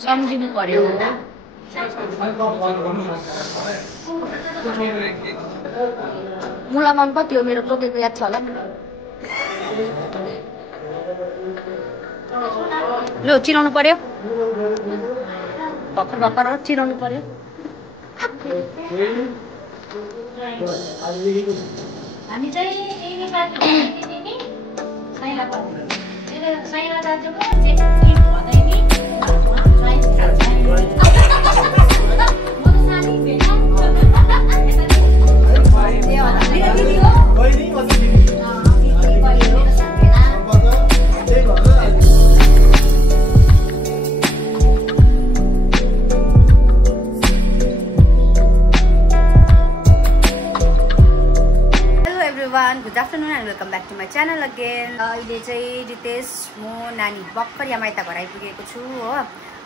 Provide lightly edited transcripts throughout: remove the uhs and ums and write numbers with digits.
सम्झिनु पर्यो। मुला मन कति हो मेरो टोकेको याद छ होला नि। लो चिनाउनु पर्यो, भर्खर भर्खर चिनाउनु पर्यो। हामी चाहिँ good afternoon and welcome back to my channel again. अहिले चाहिँ रितेश म नानी भर्खर यहाँ माइत घर आइपुगेको छु हो।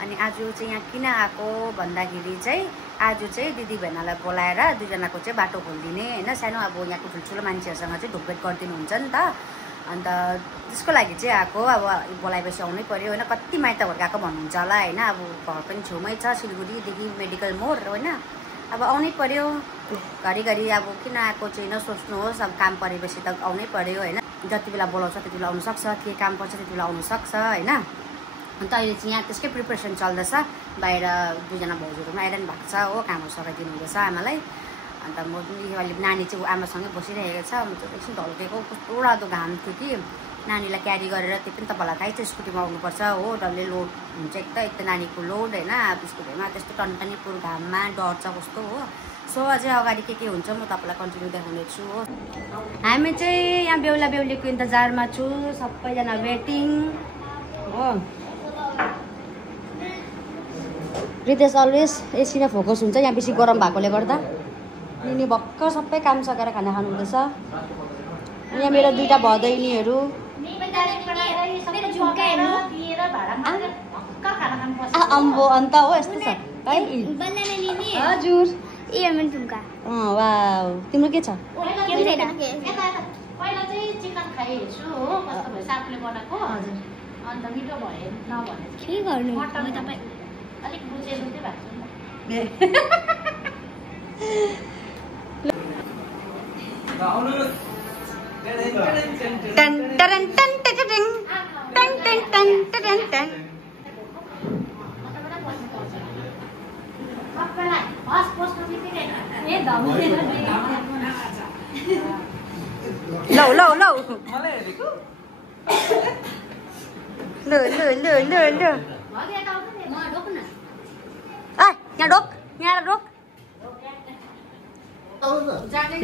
अनि आज चाहिँ यहाँ किन आएको भन्दाखेरि चाहिँ आज चाहिँ दिदी बहिनीलाई बोलाएर दुईजनाको चाहिँ बाटो खोलिदिने होइन। सानो अब यहाँको ठुल्ठुलो मान्छेहरूसँग चाहिँ ढोकभेट गरिदिनुहुन्छ नि त, अन्त त्यसको लागि चाहिँ आएको। अब बोलाएपछि आउनै पऱ्यो होइन। कति माइत घर गएको भन्नुहुन्छ होला होइन। अब घर पनि छेउमै छ, सिलगढीदेखि मेडिकल मोड होइन। अब आउनै पऱ्यो घरिघरि। अब किन आएको चाहिँ नसोच्नुहोस्, अब काम परेपछि त आउनै पऱ्यो होइन। जति बेला बोलाउँछ त्यति बेला आउनुसक्छ, के काम पर्छ त्यति बेला आउनुसक्छ होइन। अन्त अहिले चाहिँ यहाँ त्यसकै प्रिपरेसन चल्दैछ। बाहिर दुईजना भाउजूहरू पनि आइरहनु भएको छ हो, कामहरू सघाइदिनु हुँदैछ आमालाई। अन्त म अहिले नानी चाहिँ आमासँगै बसिरहेको छ। म चाहिँ एकछिन ढल्केको, कस्तो रातो घाम थियो कि नानीलाई क्यारी गरेर। त्यो पनि तपाईँलाई थाहै छ, स्कुटीमा आउनुपर्छ हो, डल्लै लोड हुन्छ। एक त नानीको लोड होइन, अब स्कुटीमा त्यस्तो टनटनीपुर घाममा डर छ कस्तो हो। सो अझै अगाडि के हुन्छ म तपाईँलाई कन्टिन्यू देखाउनेछु हो। हामी चाहिँ यहाँ बेहुला बेहुलीको इन्तजारमा छु, सबैजना वेटिङ हो। रितेश अलवेज एसीमा फोकस हुन्छ, यहाँ बेसी गरम भएकोले गर्दा। निनी भर्खर सबै काम सकेर खाना खानु हुँदैछ। यहाँ मेरो दुईवटा भदैनीहरू अम्बो अन्त हो यस्तो छ है। हजुर वाउ, तिम्रो के छ? लो लो लो लो लो लो लो लो यहाँ रोक, यहाँ रोक।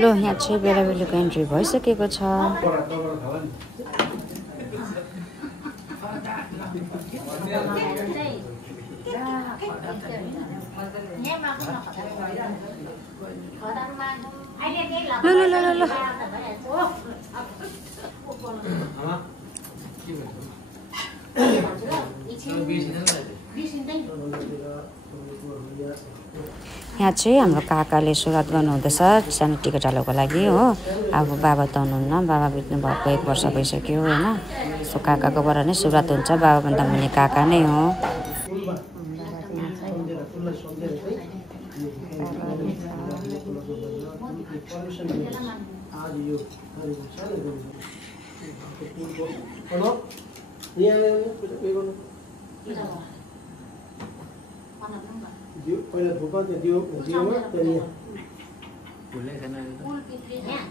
लो यहाँ चाहिँ बेला बेलुका एन्ट्री भइसकेको छ। लो लो लो लो लो यहाँ चाहिँ हाम्रो काकाले सुरुवात गर्नुहुँदैछ सानो टिकट हाल्नुको लागि हो। अब बाबा त हुनुहुन्न, बाबा बित्नु भएको 1 वर्ष भइसक्यो होइन। सो काकाकोबाट नै सुरुवात हुन्छ, बाबाभन्दा मुनि काका नै हो।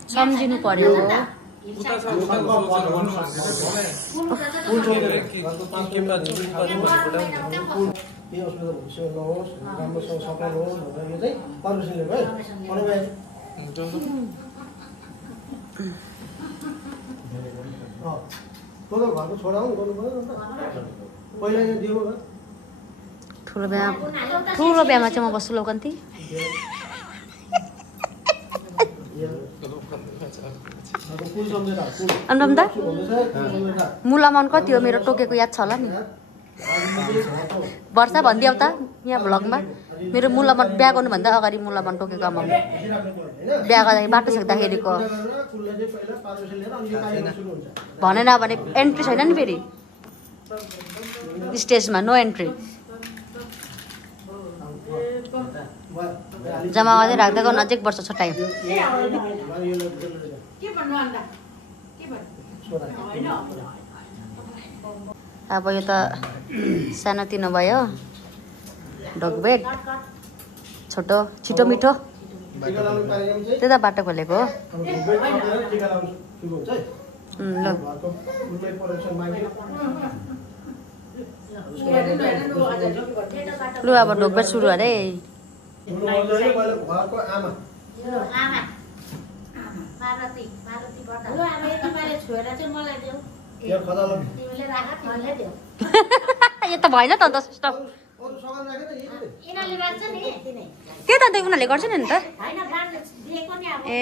सम्झिनु पर्यो। ठुलो बिहामा चाहिँ म बस्छु लौकन्ती। अनुपम दा मुला मन कति हो मेरो टोकेको याद छ होला नि। वर्षा भनिदिऊ त यहाँ भ्लगमा। मेरो मुलामन बिहा गर्नुभन्दा अगाडि मुलामन टोकेको आमा बिहा गर्दाखेरि बाटो छेक्दाखेरिको भनेन भने एन्ट्री छैन नि फेरि स्टेजमा नो एन्ट्री जम्मा गर्दै राख्दै गर्न अझै वर्ष छ टाइम अब यो त सानोतिनो भयो ढोकबेट छोटो छिटो मिठो त्यता बाटो खोलेको हो लु अब ढोकबेट सुरु अरे यो त भएन त अन्त सिस्टम त्यही त उनीहरूले गर्छ नि त ए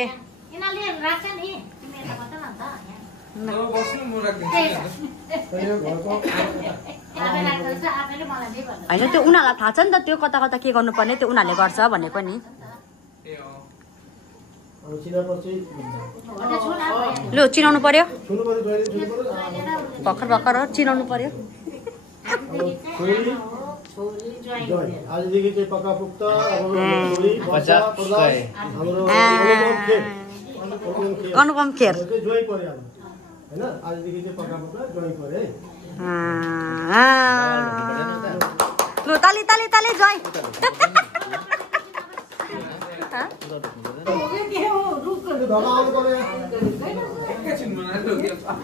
होइन त्यो उनीहरूलाई थाहा छ नि त त्यो कता कता के गर्नुपर्ने त्यो उनीहरूले गर्छ भनेको नि लु चिनाउनु पर्यो भर्खर भर्खर हो चिनाउनु पर्यो अनुपम खेर लु ताली ताली ताली जय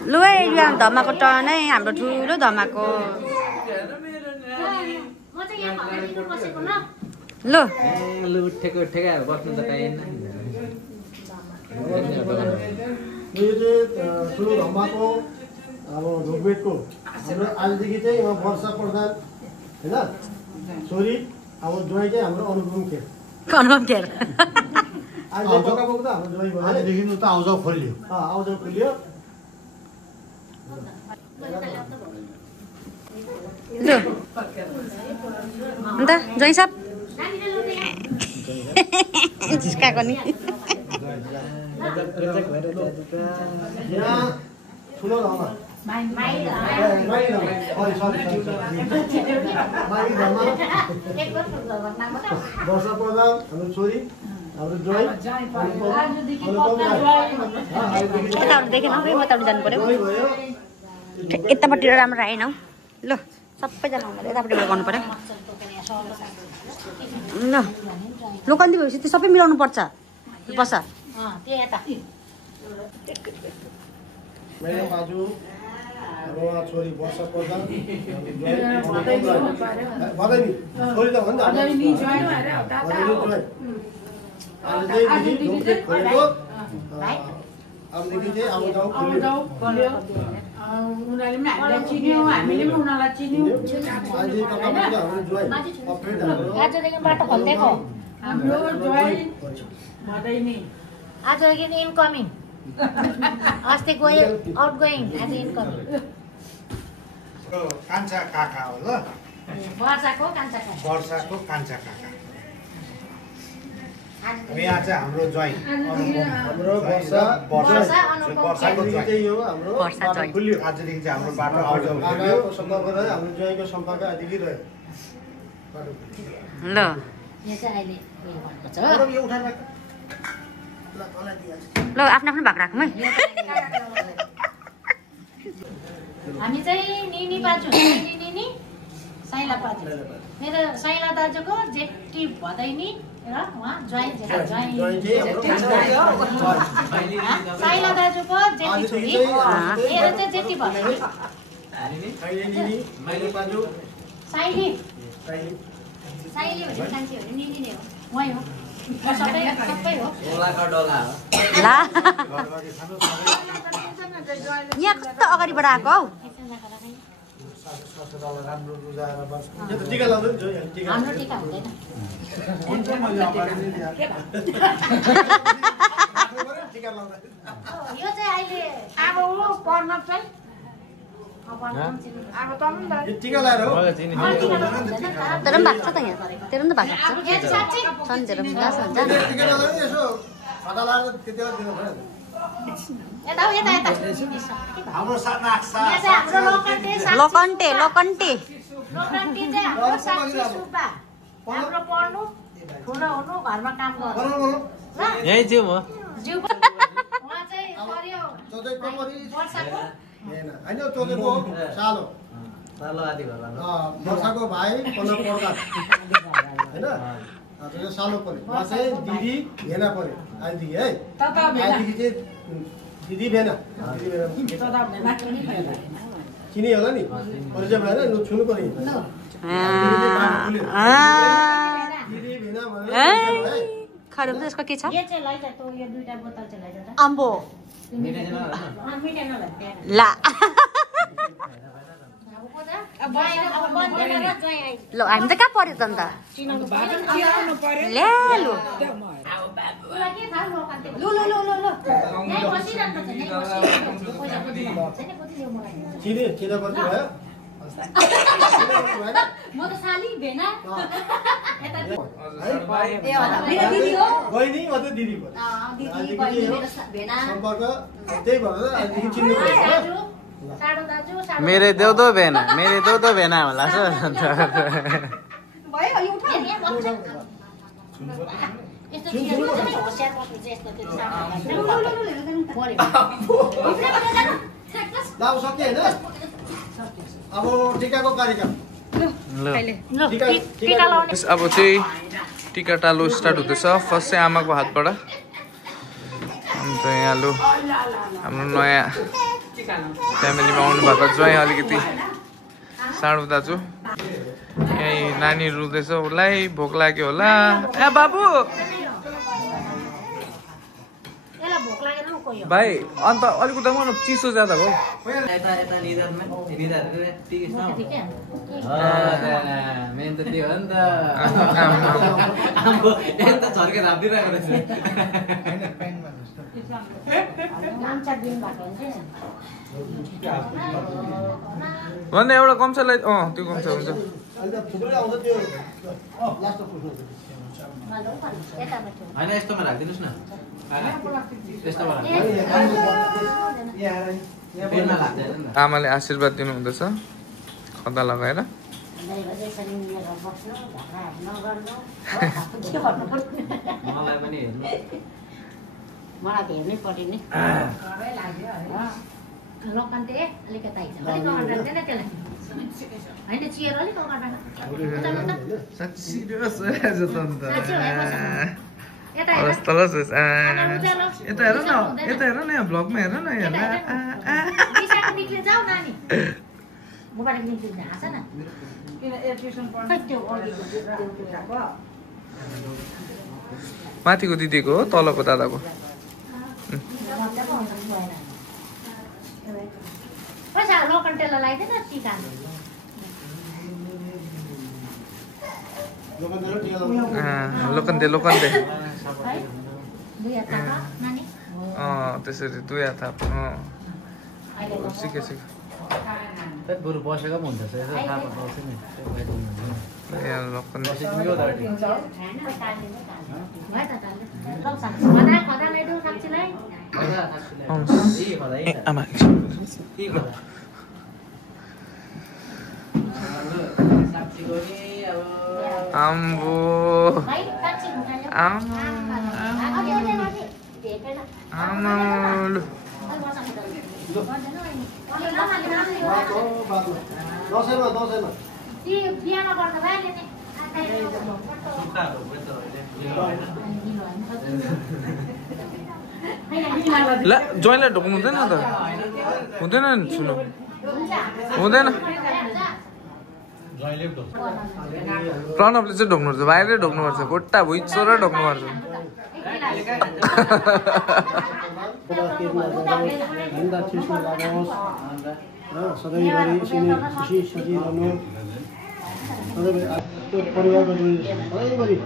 लु है धमाको टर्नै हाम्रो ठुलो धमाको लु यो चाहिँ ठुलो धमाको अब ढोकबेटको हाम्रो आजदेखि चाहिँ वर्षा प्रधान होइन छोरी अब ज्वाइँ चाहिँ हाम्रो अनुपम खेर आज पकाएको त हाम्रो ज्वाइँ भयो आजदेखि त आउजाउ खोलियो आउजाउ खोलियो लु अन्त ज्वाइँ साहब जिस्काएको नि यहाँ ठुलो धमा वर्षा प्रधान हाम्रो छोरी हाम्रो ज्वाइँ यताबाट देखेन यताबाट जानु पर्यो यतापट्टि राम्रो आएन हौ ल सबैजना यतापट्टि गर्नु पर्यो ल लोकन्ती भएपछि त्यो सबै मिलाउनु पर्छ बस मेरो बाजु अब छोरी वर्षा प्रधान बधाई छोरी त भन्छ आज चाहिँ दिदी ढोकबेट खोलेको अबदेखि चाहिँ आउजाउ खोल्यो उनीहरूले पनि हामीलाई चिन्यो हामीले पनि उनीहरूलाई चिन्यौँ आजदेखि बाटो खोलिदिएको हाम्रो ज्वाइँ भदैनी आजदेखि इनकमिङ अस्ति गयो आउट गोइङ आज इनकमिङ कान्छा काका हो ल वर्षाको कान्छा वर्षाको कान्छा काका यहाँ चाहिँ हाम्रो ज्वाइँ हाम्रो वर्षाको चाहिँ हो हाम्रो खुल्यो आजदेखि चाहिँ हाम्रो बाटो आउजाउ खोल्यो सम्पर्क रह्यो हाम्रो ज्वाइँको सम्पर्क आजदेखि रह्यो ल यहाँ चाहिँ अहिले यो उठाएर ल आफ्नो आफ्नो भाग राखौँ है हामी चाहिँ निनी बाजु निनी साइला बाजु मेरो साइला दाजुको जेठी भदैनी र उहाँ ज्वाइँ साइला दाजुको जेठी छोरी मेरो चाहिँ जेठी भदैनी साइली साइली भने कान्छी भने निनी नै हो उहाँ हो सबै हो ला यहाँ कस्तो अगाडिबाट आएको हौ हाम्रो टिका हुँदैन यो चाहिँ अहिले अब पर्न चाहिँ यो टिका लाएर हो तेरो पनि भएको छ त यहाँ तेरो पनि त भएको छ नि तेरो पनि लास हुन्छ टिका लगाउने यसो खदा लाएर त्यति बेला दिनु भयो हाम्रो साथ नाक्सा लकन्टे लकन्टे हाम्रो पढ्नु ठुलो हुनु घरमा काम गर्नु यही छु म जिउ उहाँ चाहिँ पर्यो चौधै कमरी वर्षको हैन हैन चौधैको सालो सालो आदि घर वर्षको भाइ 15 पर्दा हैन त्यो सालो पर्यो उहाँ चाहिँ दिदी भेना पर्यो आइदिगी है आइदिगी चाहिँ दिदी भेना चिनी होला नि परिचय भएन लु छुनु पर्यो दिदी भेना भनेर खानु त यसको के छ यो चाहिँ लैजा त यो दुईटा बोतल चाहिँ लैजा त आम्बो मिठा नभए ला ल हामी त कहाँ पर्यो त अन्त ल्यालु चिनी चिना पर्छ भयो म त साली भेना बहिनी अझ दिदी पर्यो सम्पर्क त्यही भएर अहिलेदेखि चिन्नु पर्यो मेरे देउदो भेना होला लाउ सक्यो होइन अब टिकाको कार्यक्रम अब चाहिँ टिका टालो स्टार्ट हुँदैछ फर्स्ट चाहिँ आमाको हातबाट अन्त यहाँ लो हाम्रो नयाँ फ्यामिलीमा आउनु भएको ज्वाइँ अलिकति साढो दाजु यही नानी रुँदैछ उसलाई भोक लाग्यो होला ए बाबु भाइ अन्त अलिक उता मलाई चिसो ज्यादा हो मेन त त्यो हो नि त झर्केर हापिरहेको रहेछ भन्दा एउटा कम्सालाई त्यो कम्सा हुन्छ होइन यस्तोमा राखिदिनुहोस् न आमाले आशीर्वाद दिनु हुँदैछ खदा लगाएर मलाई पनि हेर्नु मलाई त हेर्नै पर्यो नि लोकन्ते अलिक यता हिजो अलिक अगाडि राख्दैन त्यसलाई होइन चियर अलिक अगाडि यता हेर न यहाँ भ्लगमा हेर न निक्ले जाऊ नानी मोबाइल निक्लिन्छ हाँस न माथिको दिदीको हो तलको दादाको पैसा लोकन्टेलाई लगाइदिएन टिका लोकन्ते त्यसरी दुई हात सिके बरु बसेको पनि हुन्छ यसो थाहा पाउँछ नि आम्बो बिहामा गर्दा भाइले नि ला ज्वाइँलाई ढोक्नु हुँदैन त हुँदैन नि सुन्नु हुँदैन प्रणवले चाहिँ ढोक्नुपर्छ भाइले ढोक्नुपर्छ खुट्टा भुइँचो र ढोक्नुपर्छ सधैँभरि यसरी खुसी सजिरहनु परिवारको सधैँभरि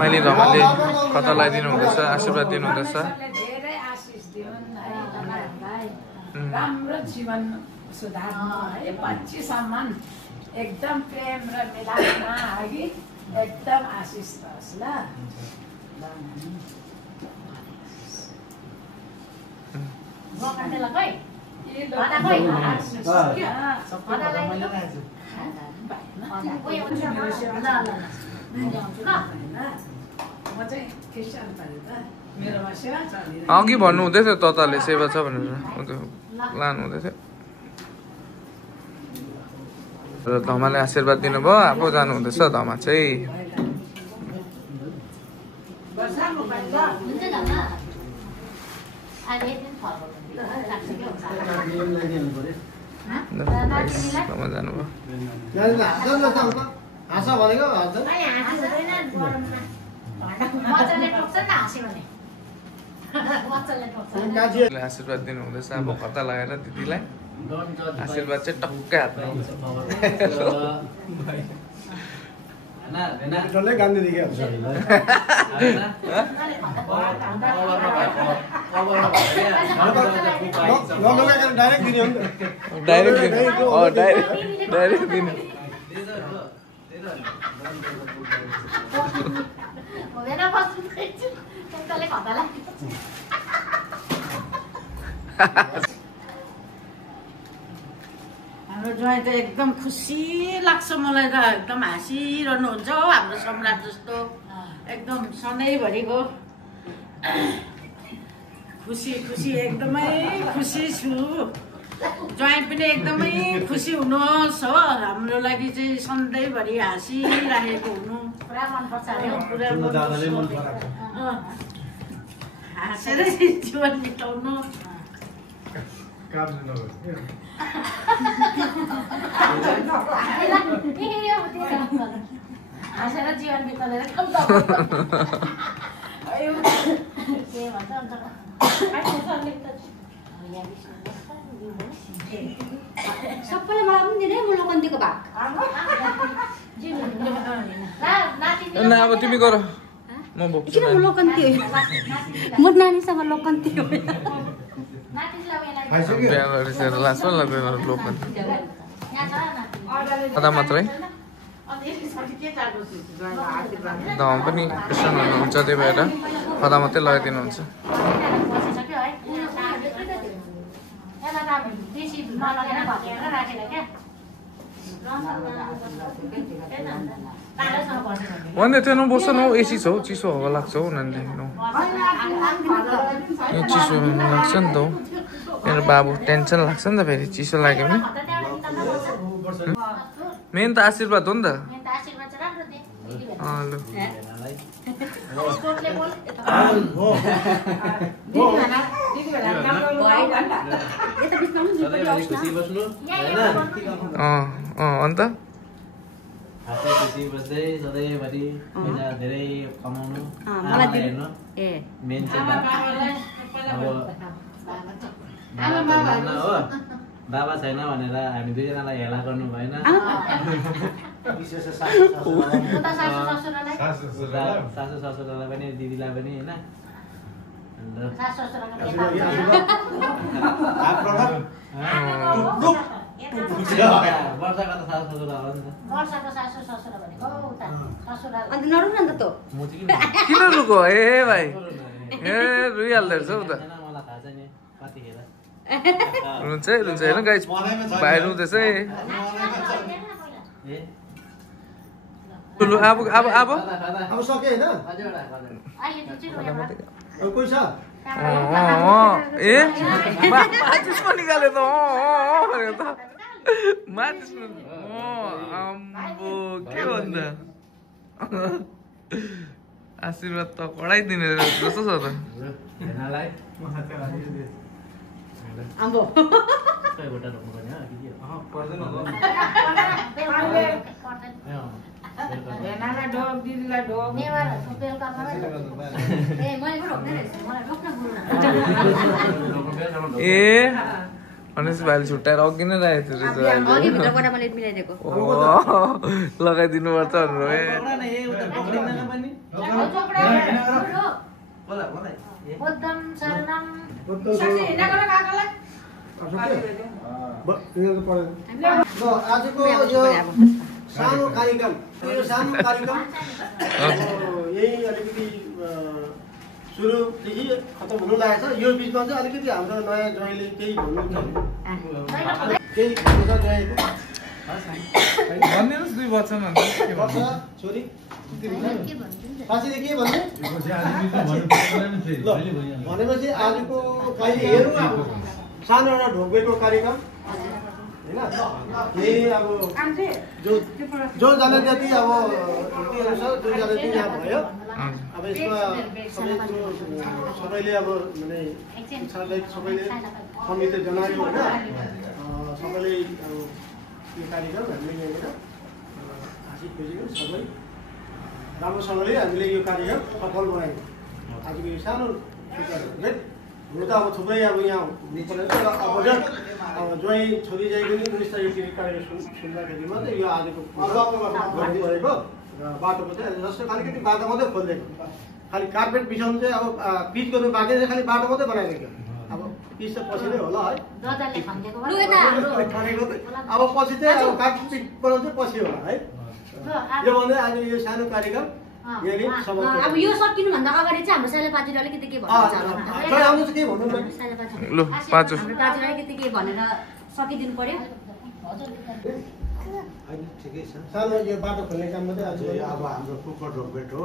मैले धमाले कता लगाइदिनु हुँदैछ आशीर्वाद दिनुहुँदैछ धेरै आशिष दिउन् है तपाईँहरूलाई राम्रो जीवन सुधार 25सम्म एकदम प्रेम र मिलापमा अघि एकदम आशिष रहोस् ल अघि भन्नु हुँदै थियो तताले सेवा छ भनेर लानु हुँदै थियो र धमाले आशीर्वाद दिनुभयो आफू जानु हुँदैछ धमा चाहिँ धमा जानुभयो आशीर्वाद दिनु हुँदैछ अब कता लगाएर दिदीलाई आशीर्वाद चाहिँ टक्कै हातमा डाइरेक्ट दिनु हाम्रो ज्वाइँ त एकदम खुसी लाग्छ मलाई त एकदम हाँसिरहनुहुन्छ हो हाम्रो सम्राट जस्तो एकदम सधैँभरिको खुसी खुसी एकदमै खुसी छु ज्वाइँ पनि एकदमै खुसी हुनुहोस् हो हाम्रो लागि चाहिँ सधैँभरि हाँसिराखेको हुनु पुरा मनपर्छ हाँसेरै जीवन बिताउनु हाँसेर जीवन बिताएर के सबैले मलाई पनि दिने म लोकन्तीको भाग न अब तिमी गर म बोक्छु किन म लोकन्ती म नानीसँग लोकन्ती हो बिहा गरिसकेर लास्ट लोकन्ती कता मात्रै धमा पनि क्रिस्चियन हुनुहुन्छ त्यही भएर कता मात्रै लगाइदिनुहुन्छ भन्दै थियो न बस्छ न एसी छ हौ चिसो हावा लाग्छ हौ नानीले चिसो लाग्छ नि त हौ मेरो बाबु टेन्सन लाग्छ नि त फेरि चिसो लाग्यो भने मेन त आशीर्वाद हो नि त हेलो अन्त खुसी बस्दै सधैँभरि पैसा धेरै कमाउनु हेर्नु मेन चाहिँ हो बाबा छैन भनेर हामी दुईजनालाई हेला गर्नु भएन सासु ससुरालाई पनि दिदीलाई पनि वर्षाको त सासु ससुरा हो नि अन्त नरुन नि त किन रुको ए भाइ ए रुइहाल्दो रहेछ हौ त मलाई थाहा छ नि कतिखेर रुन्छ है रुन्छ हेर्नु गाइस भाइ रुँदैछ है अब अब अब अब सके होइन कोही छ ए माचिस पो निकाल्यो त भनेको त माचिस आम्बो के भन्दा आशीर्वाद त कडाइदिने जस्तो छ त आम्बो हेनालाई ढोक दिदीलाई ढोक ए भनेपछि भाइले छुट्याएर अघि नै राखेको थियो लगाइदिनु पर्छ भनेर बुद्धं शरणं आजको यो सानो कार्यक्रम यही अलिकति सुरुदेखि खतम हुनु लागेको छ। यो बिचमा चाहिँ अलिकति हाम्रो नयाँ ज्वाइँले केही भन्नु छ, केही भन्नु छ ज्वाइँको भनिदिनुहोस् 2 वचन अन्त के भन्नु छोरी साँच्चै के भन्नु भनेपछि आजको हेरौँ अब सानो एउटा ढोकबेटको कार्यक्रम होइन। यही अब जो जनजाति अब छ जो जनजाति यहाँ भयो। अब यसमा सबैले अब माने इच्छालाई सबैले समिति जनायो होइन। सबैले अब यो कार्यक्रम हामीले यहाँनिर हाँसी खोजेको सबै राम्रोसँगले हामीले यो कार्यक्रम सफल बनायौँ। आजको यो सानो भेट हुनु त अब थुप्रै अब यहाँ हुनुपर्ने तर अब ज्वाइँ छोरी जाइ पनि 19 तारिक कार्यक्रम सुन्दाखेरि मात्रै यो आजको गर्नुभएको र बाटोको चाहिँ जस्तो खालि बाटो मात्रै खोलिदिएको। खालि कार्पेट बिछाउनु चाहिँ अब पिच गर्नु बाँकी चाहिँ खालि बाटो मात्रै बनाइदिएको। अब पिच त पछि नै होला है, अब पछि चाहिँ अब कार्पेट बनाउनु चाहिँ पछि होला है। यो भन्दै आज यो सानो कार्यक्रम अब यो सकिनु भन्दा अगाडि चाहिँ हाम्रो साइलापाजीले अलिकति के भन्नुहुन्छ ल पाँचो अलिकति के भनेर सकिदिनु पर्यो। सानो यो बाटो खोल्ने काम मात्रै आज अब हाम्रो कुकुर ढोकबेट हो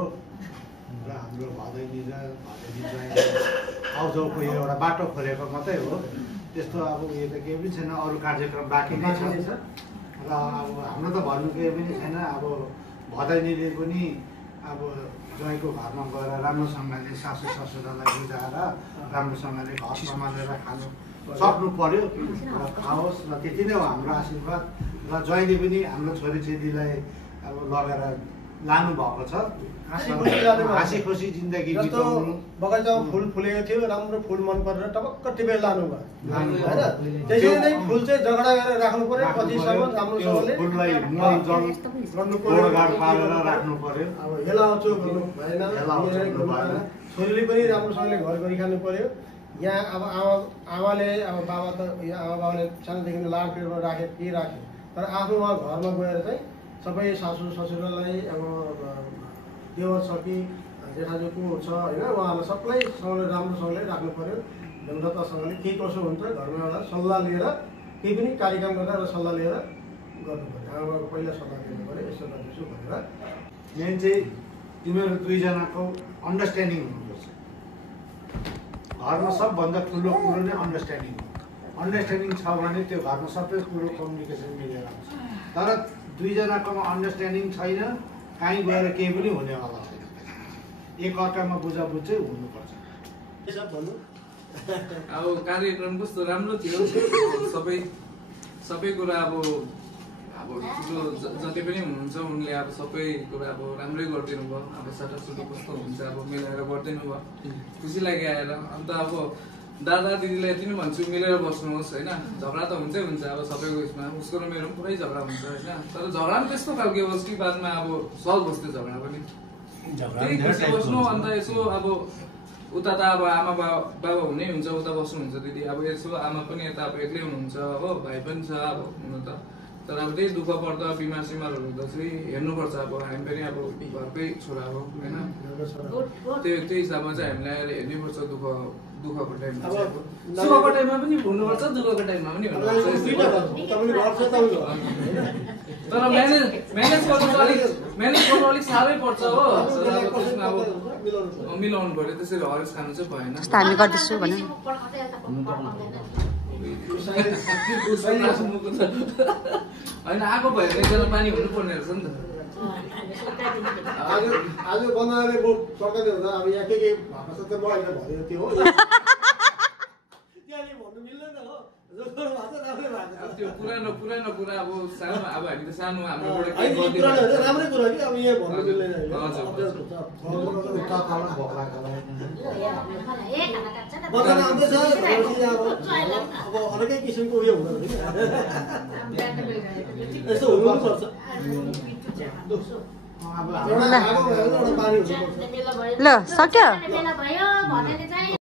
र हाम्रो भदैनी र भदैनी चाहिँ आउजाउको यो एउटा बाटो खोलेको मात्रै हो। त्यस्तो अब उयो त केही पनि छैन, अरू कार्यक्रम बाँकी नै छ र अब हाम्रो त भन्नु केही पनि छैन। अब भदैनीले पनि अब ज्वाइँको घरमा गएर राम्रोसँगले सासू ससुरालाई बुझाएर राम्रोसँगले घर सम्हालेर खानु सक्नु पर्यो र खाओस् र त्यति नै हो हाम्रो आशीर्वाद। र ज्वाइँले पनि हाम्रो छोरीचेलीलाई अब लगेर लानु भएको छ, हाँसी खुसी जिन्दगी बिताउनु। बगैँचामा फुल फुलेको थियो, राम्रो फुल मन परेर टपक्क टिपेर लानु भयो होइन। त्यसरी नै फुल चाहिँ जगडा गरेर राख्नु पर्यो, पछिसम्म राम्रोसँगले फुललाई मलजल गोडगाड पारेर राख्नु पर्यो। अब हेलाउचो गर्नु भएन, छोरीले पनि राम्रोसँगले घर गरिखानु पर्यो। यहाँ अब आमाले अब बाबा त आमा बाबाले सानोदेखि लाडपिँढीमा राखे के राख्यो, तर आफ्नो उहाँ घरमा गएर चाहिँ सबै सासू ससुरालाई अब देवर सकी जेठाजु को छ होइन उहाँहरूलाई सबैसँगले राम्रोसँगले राख्नु पर्यो। व्यङ्गतासँगले के कसो हुन्छ घरमा एउटा सल्लाह लिएर केही पनि कार्यक्रम गर्दा एउटा सल्लाह लिएर गर्नु पर्यो। आमाबाबुको पहिला सल्लाह दिनु पर्यो, यसो गर्दैछु भनेर। मेन चाहिँ तिमीहरू दुईजनाको अन्डरस्ट्यान्डिङ हुनुपर्छ। घरमा सबभन्दा ठुलो कुरो नै अन्डरस्ट्यान्डिङ हो। अन्डरस्ट्यान्डिङ छ भने त्यो घरमा सबै कुरो कम्युनिकेसन मिलेर आउँछ। तर दुईजनाकोमा अन्डरस्ट्यान्डिङ छैन, कहीँ गएर केही पनि हुनेवाला छैन। एक अर्कामा बुझाबुझ चाहिँ हुनुपर्छ। अब कार्यक्रम कस्तो राम्रो थियो, सबै कुरा अब ठुलो जति पनि हुनुहुन्छ उनले अब सबै कुरा अब राम्रै गरिदिनु भयो। अब साटासुटी कस्तो हुन्छ अब मिलाएर गरिदिनु भयो, खुसी लाग्यो आएर। अन्त अब दादा दिदीलाई यति नै भन्छु मिलेर बस्नुहोस् होइन। झगडा त हुन्छै हुन्छ अब सबैको उसमा, उसको र मेरो पुरै झगडा हुन्छ होइन। तर झगडा पनि त्यस्तो खालको होस् कि बादमा अब सल्भ होस् त्यो झगडा पनि, त्यही खुसी बस्नु। अन्त यसो अब उता त अब आमा बाबा हुनै हुन्छ, उता बस्नुहुन्छ दिदी, अब यसो आमा पनि यता अब एक्लै हुनुहुन्छ हो, भाइ पनि छ अब हुनु त। तर अब त्यही दुःख पर्दा बिमार सिमारहरू हुँदा चाहिँ हेर्नुपर्छ। अब हामी पनि अब घरकै छोरा हो होइन, त्यो हिसाबमा चाहिँ हामीलाई अहिले हेर्नैपर्छ। दुःखको टाइममा सुखको टाइममा पनि हुनुपर्छ, दुःखको टाइममा पनि हुनुपर्छ। तर म्यानेज गर्नु अलिक साह्रै पर्छ हो। अब मिलाउनु पर्यो, त्यसरी हरेस खानु चाहिँ भएन। हामी गर्दैछु भने होइन आएको भयो भने एकजना पानी हुनुपर्ने रहेछ नि त। आज बनाएर सरकारले हुँदा अब यहाँ के भएको छ त म अहिले भनेको त्यो हो, त्यहाँनिर भन्नु मिल्दैन हो। त्यो पुरानो कुरा अब सानो, अब हामी त सानो हाम्रोबाट राम्रै कुरा कि अब यहाँ भन्नु मिल्दैन। बगान आउँदैछ अब अर्कै किसिमको उयो हुँदो रहेछ, यस्तो हुनुपर्छ। अब हाम्रो ल सक्यो बेला भयो भनेर चाहिँ